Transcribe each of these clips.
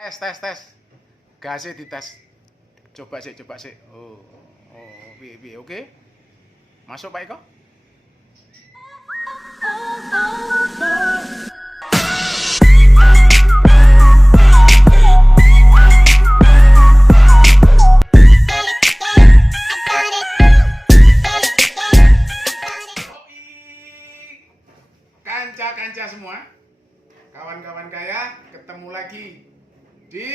Tes, tes, tes. Gasnya dites. Coba sih, coba sih. Piye, piye, oke. Masuk Pak Eko. Kanca-kanca semua, kawan-kawan kaya, ketemu lagi di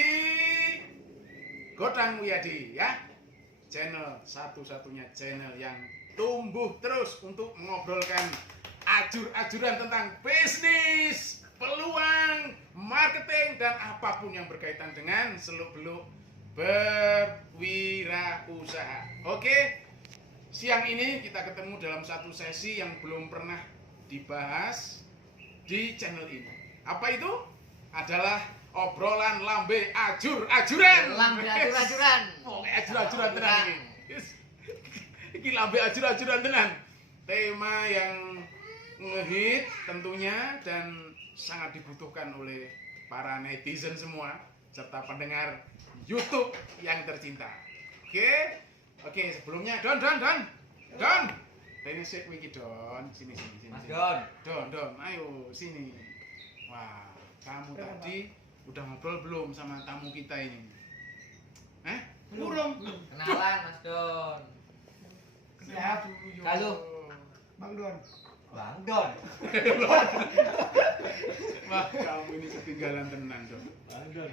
Godang Wiyadi ya, channel satu-satunya channel yang tumbuh terus untuk mengobrolkan ajur-ajuran tentang bisnis, peluang, marketing, dan apapun yang berkaitan dengan seluk-beluk berwirausaha. Oke, siang ini kita ketemu dalam satu sesi yang belum pernah dibahas di channel ini. Apa itu? Adalah obrolan lambe ajur-ajuran. Lambe ajur-ajuran. Ajur-ajuran tenan iki. Iki lambe ajur-ajuran tenan. Tema yang ngehit tentunya dan sangat dibutuhkan oleh para netizen semua serta pendengar YouTube yang tercinta. Oke, sebelumnya Don. Ini sik iki Don, sini. Mas Don, ayo sini. Wah, kamu tadi udah ngobrol belum sama tamu kita ini? Belum. Kenalan Mas Don. Kenal dulu yo. Halo. Bang Don. Wah, kamu ini ketinggalan tenan, Don.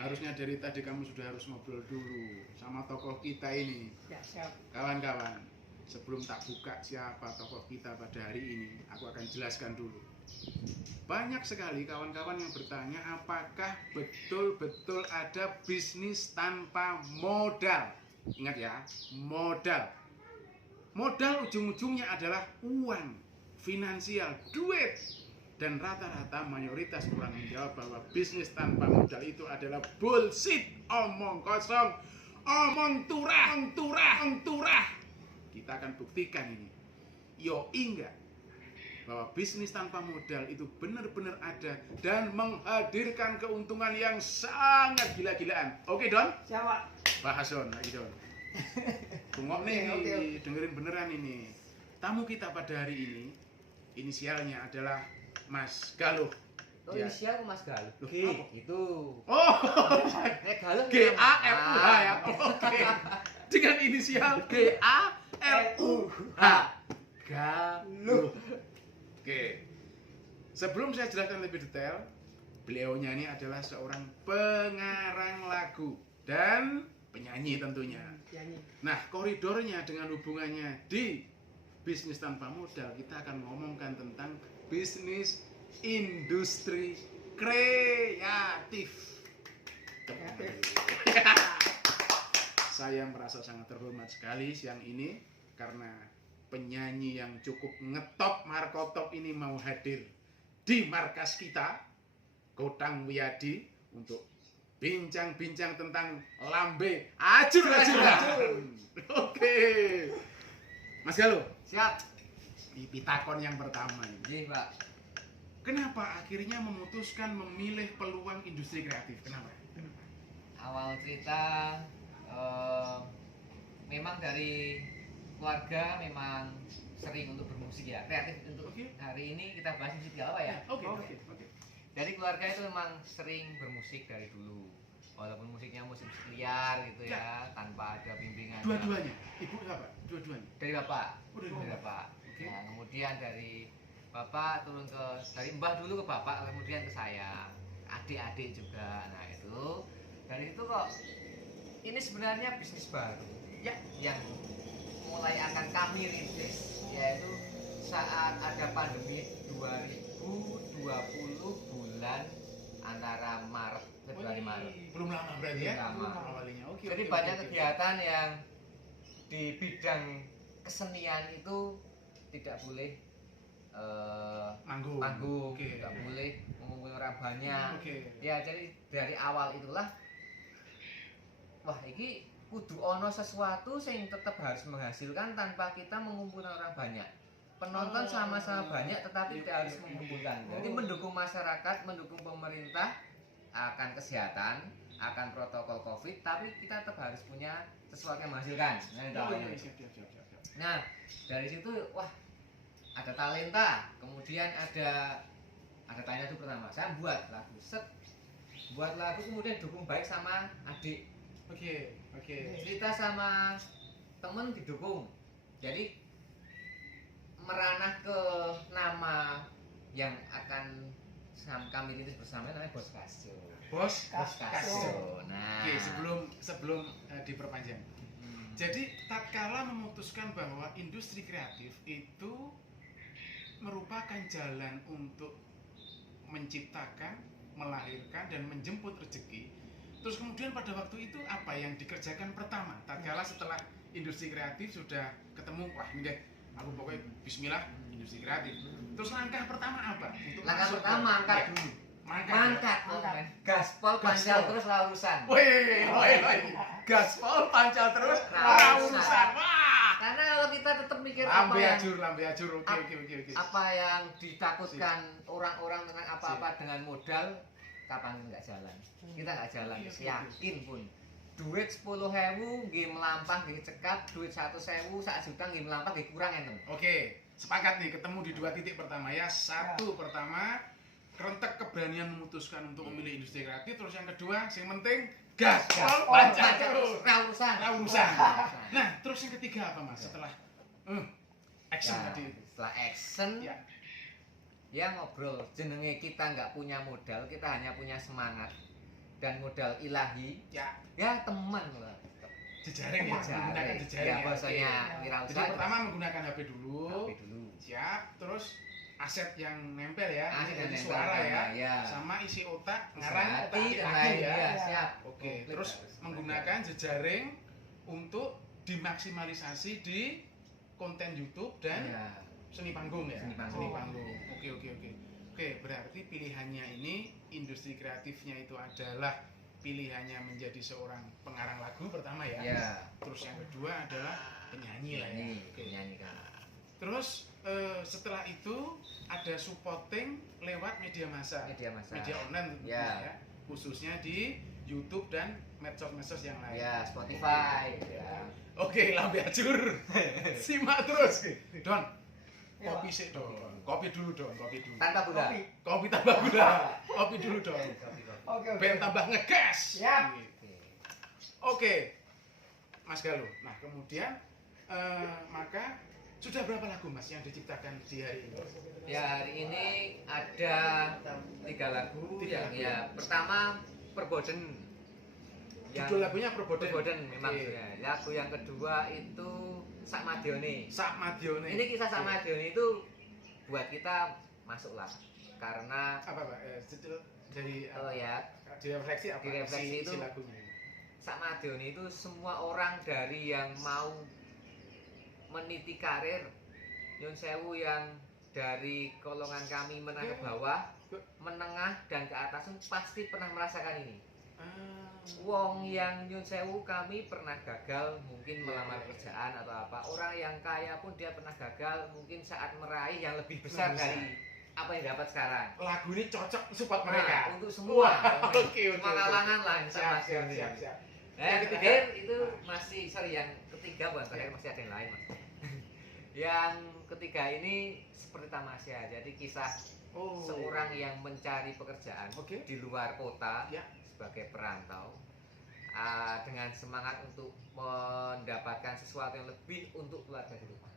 Harusnya dari tadi kamu sudah harus ngobrol dulu sama tokoh kita ini. Ya, siap. Kawan-kawan, sebelum tak buka siapa tokoh kita pada hari ini, aku akan jelaskan dulu. Banyak sekali kawan-kawan yang bertanya apakah betul-betul ada bisnis tanpa modal. Ingat ya, modal. Modal ujung-ujungnya adalah uang, finansial, duit. Dan rata-rata mayoritas orang menjawab bahwa bisnis tanpa modal itu adalah bullshit, omong kosong, omong turah. Kita akan buktikan ini. Enggak. Bahwa bisnis tanpa modal itu benar-benar ada dan menghadirkan keuntungan yang sangat gila-gilaan. Oke, Don? Siapa? Bahas Don, lagi Don. Bungok nih, Oke. dengerin beneran ini. Tamu kita pada hari ini, inisialnya adalah Mas Galuh. Oh, Ya. inisial Mas Galuh. Loh, G, apa? itu. Galuh. G-A-L-U-H ya. Oke. Dengan inisial G-A-L-U-H. Galuh. Oke. Sebelum saya jelaskan lebih detail, beliaunya ini adalah seorang pengarang lagu dan penyanyi tentunya. Yanyi. Nah, koridornya dengan hubungannya di bisnis tanpa modal, kita akan ngomongkan tentang bisnis industri kreatif. Saya merasa sangat terhormat sekali siang ini karena penyanyi yang cukup ngetop markotop ini mau hadir di markas kita Godang Wiyadi untuk bincang-bincang tentang lambe ajur-ajuran. Oke. Mas Galuh, Siap. di pitakon yang pertama ini. Ji, Pak. Kenapa akhirnya memutuskan memilih peluang industri kreatif? Kenapa? Awal cerita memang dari keluarga memang sering untuk bermusik ya, kreatif untuk Oke. hari ini kita bahas musik gak apa ya. Oke. Dari keluarga itu memang sering bermusik dari dulu. Walaupun musiknya musik liar gitu ya, tanpa ada bimbingan. Dua-duanya? Ibu apa? Dua-duanya? Dari bapak. Dari Dari bapak. bapak. Oke. Nah, kemudian dari bapak turun ke dari mbah dulu ke bapak, kemudian ke saya, adik-adik juga. Nah itu dari itu kok ini sebenarnya bisnis baru Ya. yang mulai akan kami rintis, yaitu saat ada pandemi 2020 bulan antara Maret, Februari Maret. Belum lama berarti ya? Belum lama. Awalnya. Oke. Jadi banyak kegiatan yang di bidang kesenian itu tidak boleh manggung, Oke. tidak boleh mengumpulkan orang banyak. Oke. Ya jadi dari awal itulah, wah ini kudu ono sesuatu yang tetap harus menghasilkan tanpa kita mengumpulkan orang banyak. Penonton sama-sama banyak tetapi tidak harus mengumpulkan. Jadi mendukung masyarakat, mendukung pemerintah akan kesehatan, akan protokol COVID, tapi kita tetap harus punya sesuatu yang menghasilkan. Nah, itu awalnya. Siap. Nah, dari situ wah ada talenta, kemudian ada talenta itu pertama. Saya buat lagu, kemudian dukung baik sama adik. Oke. Cerita sama temen didukung. Jadi meranah ke nama yang akan kami rintis bersama namanya Bos Kasio. Bos Kasio. Nah, Oke, sebelum diperpanjang. Jadi tatkala memutuskan bahwa industri kreatif itu merupakan jalan untuk menciptakan, melahirkan dan menjemput rezeki. Terus kemudian pada waktu itu apa yang dikerjakan pertama? Tatkala setelah industri kreatif sudah ketemu, wah ini deh, aku pokoknya bismillah industri kreatif. Terus langkah pertama apa? Langkah pertama angkat dulu. Mangkat. Gaspol pancal terus laurusan. Woi. Gaspol pancal terus laurusan. Wah. Karena kalau kita tetap mikir lambe ajur. Oke. Apa yang ditakutkan orang-orang tentang apa-apa dengan modal, kapan nggak jalan? Kita nggak jalan, yakin pun. Duit 10.000 nggih melampah nggih cekap, duit 100.000 1 juta nggih melampah nggih kurang enten. Oke, sepakat nih ketemu di 2 titik pertama ya. Satu pertama rentek keberanian memutuskan untuk memilih industri kreatif, terus yang kedua yang penting gas, panjang terus urusan. Nah, terus yang ketiga apa Mas? Setelah action tadi. Setelah action ya ngobrol, jenenge kita nggak punya modal, kita hanya punya semangat dan modal ilahi. Ya teman lah. Jejaring ya, menggunakan jejaring ya. Bahasanya wirausaha. Jadi pertama menggunakan HP dulu. Siap, terus aset yang nempel ya, dari suara ya, sama isi otak, ngarang otak ya. Siap. Oke, terus menggunakan jejaring untuk dimaksimalisasi di konten YouTube dan seni panggung ya. Seni panggung. Oke, berarti pilihannya ini industri kreatifnya itu adalah pilihannya menjadi seorang pengarang lagu pertama ya. Terus yang kedua adalah penyanyi lah ya. Penyanyi kan. Terus setelah itu ada supporting lewat media massa. Media online tentunya ya. Khususnya di YouTube dan medsos-medsos yang lain. Ya, Spotify. Oke, lambe ajur. Simak terus. Don. Kopi sih Don. Kopi dulu. Tanpa gula. Kopi tanpa gula. Kopi dulu Don. Oke. Ben tambah ngegas. Siap. Oke. Mas Galuh. Nah, kemudian maka sudah berapa lagu Mas yang diciptakan di hari ini? Ya, hari ini ada 3 lagu. Ya, pertama Perboden. Judul lagunya Perboden. Memang ya. Lagu yang kedua itu Sak Madione. Ini kisah Sak Madione itu buat kita masuklah karena apa Pak? Judul dari direfleksi itu lagunya. Sak Madione itu semua orang dari yang mau meniti karir nyun sewu yang dari golongan kami menengah ke bawah, menengah dan ke atas pasti pernah merasakan ini. Wong yang nyun sewu kami pernah gagal mungkin melamar pekerjaan atau apa. Orang yang kaya pun dia pernah gagal mungkin saat meraih yang lebih besar dari apa yang dapat sekarang. Lagu ini cocok support mereka untuk semua. Oke. Semua kalangan lah. Siap. Yang ketiga itu masih yang ketiga bukan terakhir masih ada yang lain Mas. Yang ketiga ini seperti Tamasya, jadi kisah seorang yang mencari pekerjaan di luar kota sebagai perantau dengan semangat untuk mendapatkan sesuatu yang lebih untuk keluarga di rumah.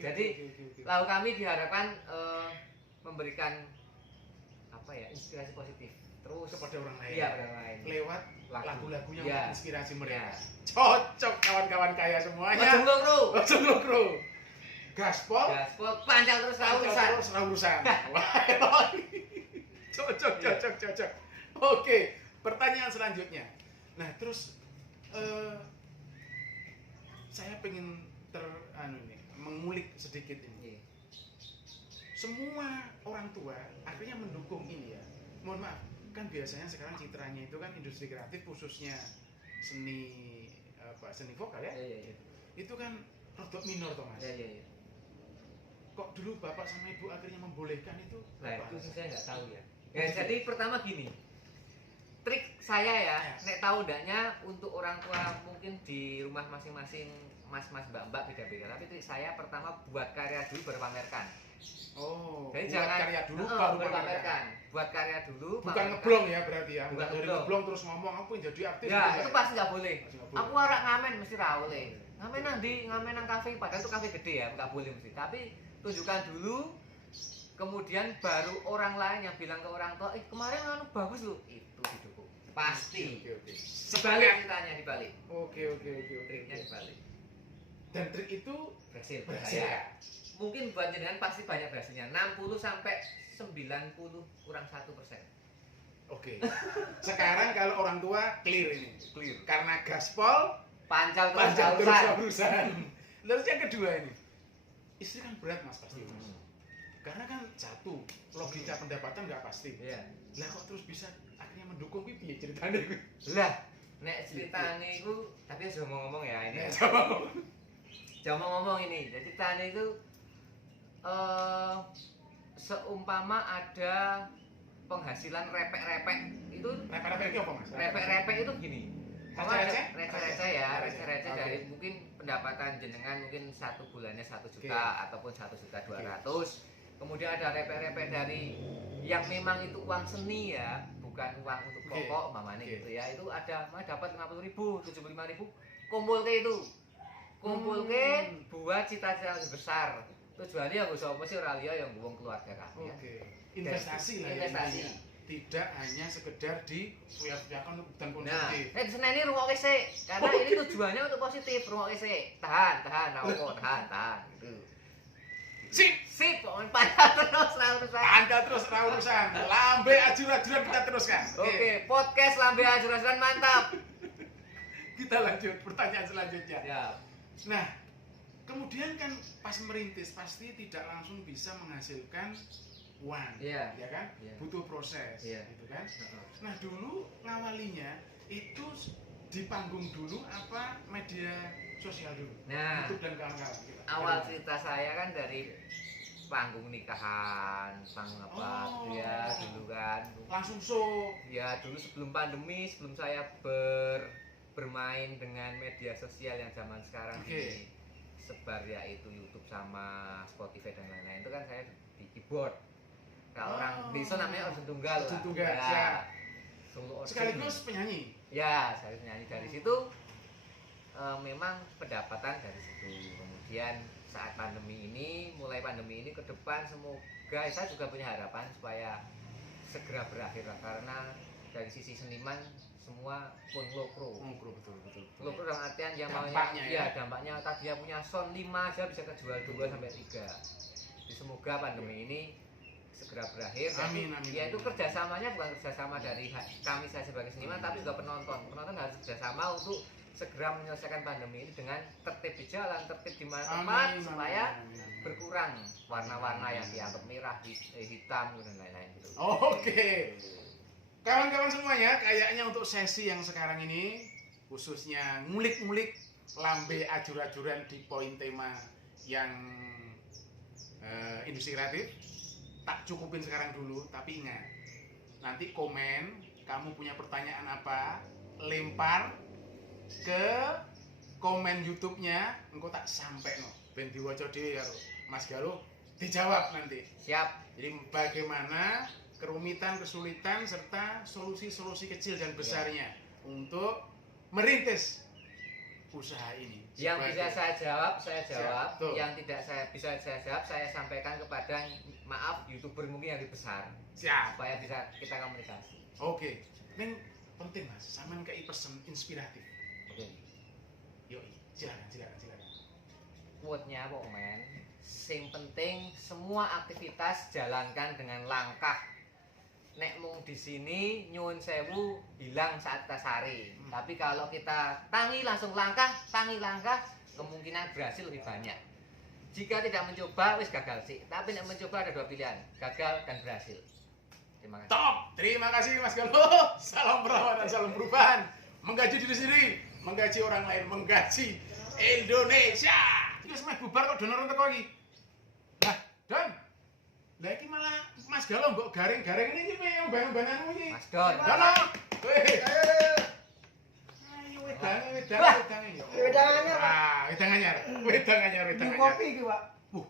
Jadi lagu kami diharapkan memberikan inspirasi positif terus kepada orang lain. Iya, orang lain. Lewat lagu-lagunya menginspirasi mereka. Cocok kawan-kawan kaya semuanya. Ojong Kro. Gaspol panjang terus urusan. Cocok. Oke, pertanyaan selanjutnya. Nah, terus saya pengen mengulik sedikit ini. Semua orang tua akhirnya mendukung ini ya. Mohon maaf, kan biasanya sekarang citranya itu kan industri kreatif khususnya seni vokal ya. Itu kan produk minor toh Mas. Kok dulu bapak sama ibu akhirnya membolehkan itu? Nah, itu saya nggak tahu ya. Jadi pertama gini, trik saya ya, nek tahu ndaknya untuk orang tua mungkin di rumah masing-masing mas-mas mbak-mbak beda-beda. Tapi trik saya pertama buat karya dulu baru pamerkan. Oh, Jadi buat jangan karya dulu baru pamerkan. Buat karya dulu. Bukan pamerkan. ngeblong ya berarti ya. Bukan Bukan dari ngeblong. ngeblong terus ngomong aku yang jadi artis. Ya, gitu itu pasti nggak boleh. Pasti nggak boleh. Aku ora ngamen mesti ra boleh. Ngamen nang ndi? Ngamen nang kafe, padahal itu kafe gede ya, nggak boleh mesti. Tapi tunjukkan dulu, kemudian baru orang lain yang bilang ke orang tua, kemarin anu bagus loh, itu didukung. Pasti. Oke. Sebalik ceritanya dibalik. Oke. Triknya dibalik. Dan trik itu Berhasil. berhasil ya. Mungkin buat jenengan pasti banyak berhasilnya. 60 sampai 90 kurang 1%. Oke. Sekarang kalau orang tua clear ini. Clear. Karena gaspol Pancal panjang terus terus urusan. Terus yang kedua ini. Istri kan berat Mas pasti Mas. Karena kan satu, logika pendapatan nggak pasti. Iya. Lah kok terus bisa akhirnya mendukung pipi ceritanya gue. Lah, nek ceritane iku tapi aja ngomong-ngomong ya ini. Jangan ngomong ini. Jadi ceritane itu seumpama ada penghasilan repek-repek itu Repek-repek itu apa Mas? repek-repek itu gini. Receh-receh? Receh-receh ya, Receh. receh-receh Oke. dari mungkin pendapatan jenengan mungkin satu bulannya 1 juta Oke. ataupun 1.200.000. Kemudian ada repek-repek dari yang memang itu uang seni ya, bukan uang untuk Oke. pokok mamane Oke. gitu ya. Itu ada mah dapat 50.000, 75.000, kumpulke itu. Kumpulke buat cita-cita lebih besar. Tujuannya ya gue apa sih ora liya yang wong keluarga kabeh. Oke. Investasi lah ya. Investasi. intinya. Tidak hanya sekedar di suya-suyakan dan Nah, konsumtif. seneni rungokke sik. Karena ini tujuannya untuk positif, rungokke sik. Tahan, tahan gitu. Sip, pokoknya panjang terus ra urusan. Anda terus urusan. Lambe ajur-ajuran kita teruskan. Oke, podcast Lambe Ajuran mantap. Kita lanjut pertanyaan selanjutnya. Ya. Nah, kemudian kan pas merintis pasti tidak langsung bisa menghasilkan uang, Iya. ya kan? Iya. Butuh proses, Iya. gitu kan? Nah, dulu ngawalinya itu di panggung dulu apa media sosial dulu? Nah, YouTube dan kawan-kawan. Gitu. awal cerita saya kan dari panggung nikahan, panggung apa Oh. ya dulu kan. Langsung show. Ya dulu sebelum pandemi, sebelum saya bermain dengan media sosial yang zaman sekarang Oke. ini sebar yaitu YouTube sama Spotify dan lain-lain, itu kan saya di keyboard. Kalau orang desa namanya organ tunggal. Organ lah. tunggal, Ya. siap. Solo organ. Sekaligus penyanyi. Ya, saya penyanyi dari situ. Memang pendapatan dari situ. Kemudian saat pandemi ini, mulai pandemi ini ke depan semoga saya juga punya harapan supaya segera berakhir lah, karena dari sisi seniman semua pun lokro. Betul. Lokro dalam artian yang Dampaknya maunya, ya. dampaknya tadinya punya sound 5 aja bisa kejual 2 sampai 3. Jadi semoga pandemi ini segera berakhir. Amin. Ya itu kerjasamanya bukan kerjasama dari kami saya sebagai seniman, tapi juga penonton. Penonton harus kerjasama untuk segera menyelesaikan pandemi ini dengan tertib di jalan, tertib di mana tempat, supaya berkurang warna-warna yang dianggap merah, hitam dan lain-lain gitu. Oke. Kawan-kawan semuanya, kayaknya untuk sesi yang sekarang ini khususnya ngulik-ngulik lambe ajur-ajuran di poin tema yang industri kreatif, tak cukupin sekarang dulu, tapi ingat, nanti komen kamu punya pertanyaan apa, lempar ke komen YouTube-nya, engkau tak sampai no, ben diwaca dhewe karo Mas Galuh, dijawab nanti. Siap. Jadi bagaimana kerumitan, kesulitan, serta solusi-solusi kecil dan besarnya untuk merintis usaha ini. Yang bisa saya jawab, saya jawab. Siap, betul. Yang tidak saya bisa saya jawab, saya sampaikan kepada maaf YouTuber mungkin yang lebih besar, Siap. supaya bisa kita komunikasi. Oke. Neng penting Mas, sampean kei pesan inspiratif. Oke. Yuk, silakan. Quote-nya apa, men? Sing penting semua aktivitas jalankan dengan langkah. Nek mung di sini nyuwun sewu hilang saat kita sari. Tapi kalau kita tangi langsung langkah, kemungkinan berhasil lebih banyak. Jika tidak mencoba wis gagal sih. Tapi nek mencoba ada 2 pilihan, gagal dan berhasil. Terima kasih. Top. Terima kasih Mas Galuh. Salam perawat dan salam perubahan. Menggaji diri sendiri, menggaji orang lain, menggaji Indonesia. Terus meh bubar kok donor teko iki. Lah, Don. Lah iki malah Mas Galuh mbok garing-garing ini piye yang bayang-bayanganmu iki? Mas Don. Dono, Ayo wedange. Wedang anyar. Wedang anyar. Ini kopi iki, Pak.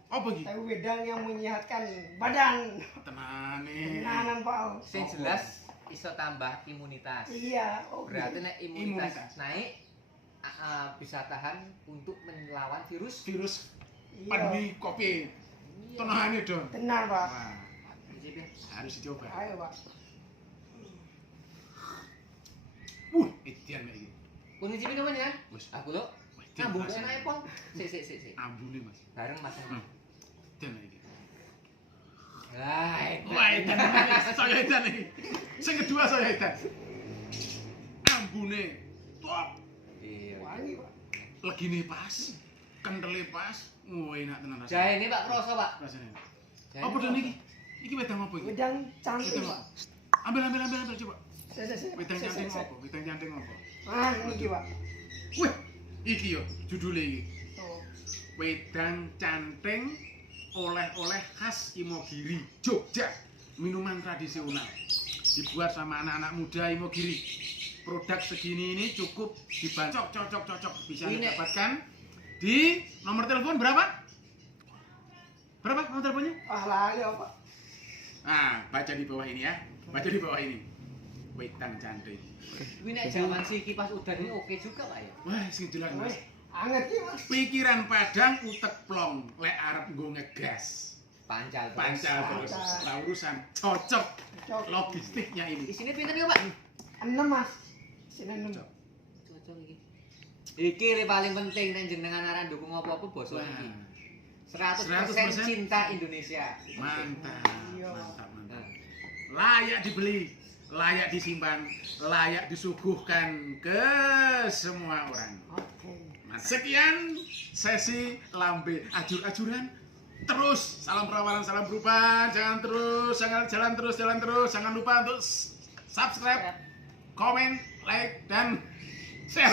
Apa iki? Tapi wedang yang menyehatkan badan. Tenane. Tenanan, Pak. Sing jelas iso tambah imunitas. Iya, oke. Berarti nek imunitas Imunitas. naik bisa tahan untuk melawan virus. Iya. Pandemi kopi. Iya. Tenane, Don. Tenar, Pak. Wah, Cicip ya. harus dicoba. Ayo, Pak. Edian iki. Pun ngicipi namanya. Wis. Aku lo Edian, ngambung Mas. enak pon. Sik. Ambune, Mas. Bareng Mas. Edian iki. Lah, Edan iki. Saya edan iki. Sing kedua saya edan. Ambune top. Iya. Wangi, Pak. Legine pas. Kentele pas. Enak tenan rasane. Jahe ini Pak Kroso, Pak. Rasane. Jahe Apa ini Don Kroso. iki? Iki wedang apa iki? Wedang cantik, Wedang Pak. Ambil coba. Saya. Wedang canting apa? Wedang canting apa? Ah, iki, Pak. Wih, iki yo judule iki. Tuh. Wedang canting oleh-oleh khas Imogiri, Jogja. Minuman tradisional. Dibuat sama anak-anak muda Imogiri. Produk segini ini cukup dibancok, cocok. Bisa Ini. didapatkan di nomor telepon berapa? Berapa nomor teleponnya? Ah, lali, Pak. Nah, baca di bawah ini ya. Baca di bawah ini. Wedang canting. Kuwi nek jaman si kipas udan ini oke juga, Pak ya. Wah, sing jelas Mas. Wih, anget iki, Mas. Pikiran padang utek plong, lek arep nggo ngegas. Pancal. Pancal terus. Pancal. Lah urusan cocok Cocok. logistiknya ini. Isine pinten ya, Pak? 6, Mas. Sini 6. Cocok iki. Iki re paling penting nek jenengan arep ndukung apa-apa basa iki. 100% cinta Indonesia. Mantap. Iya. Mantap. Layak dibeli, layak disimpan, layak disuguhkan ke semua orang. Oke. Nah, sekian sesi lambe ajur-ajuran. Terus salam perawalan, salam perubahan. Jangan jalan terus. Jangan lupa untuk subscribe, komen, like, dan share.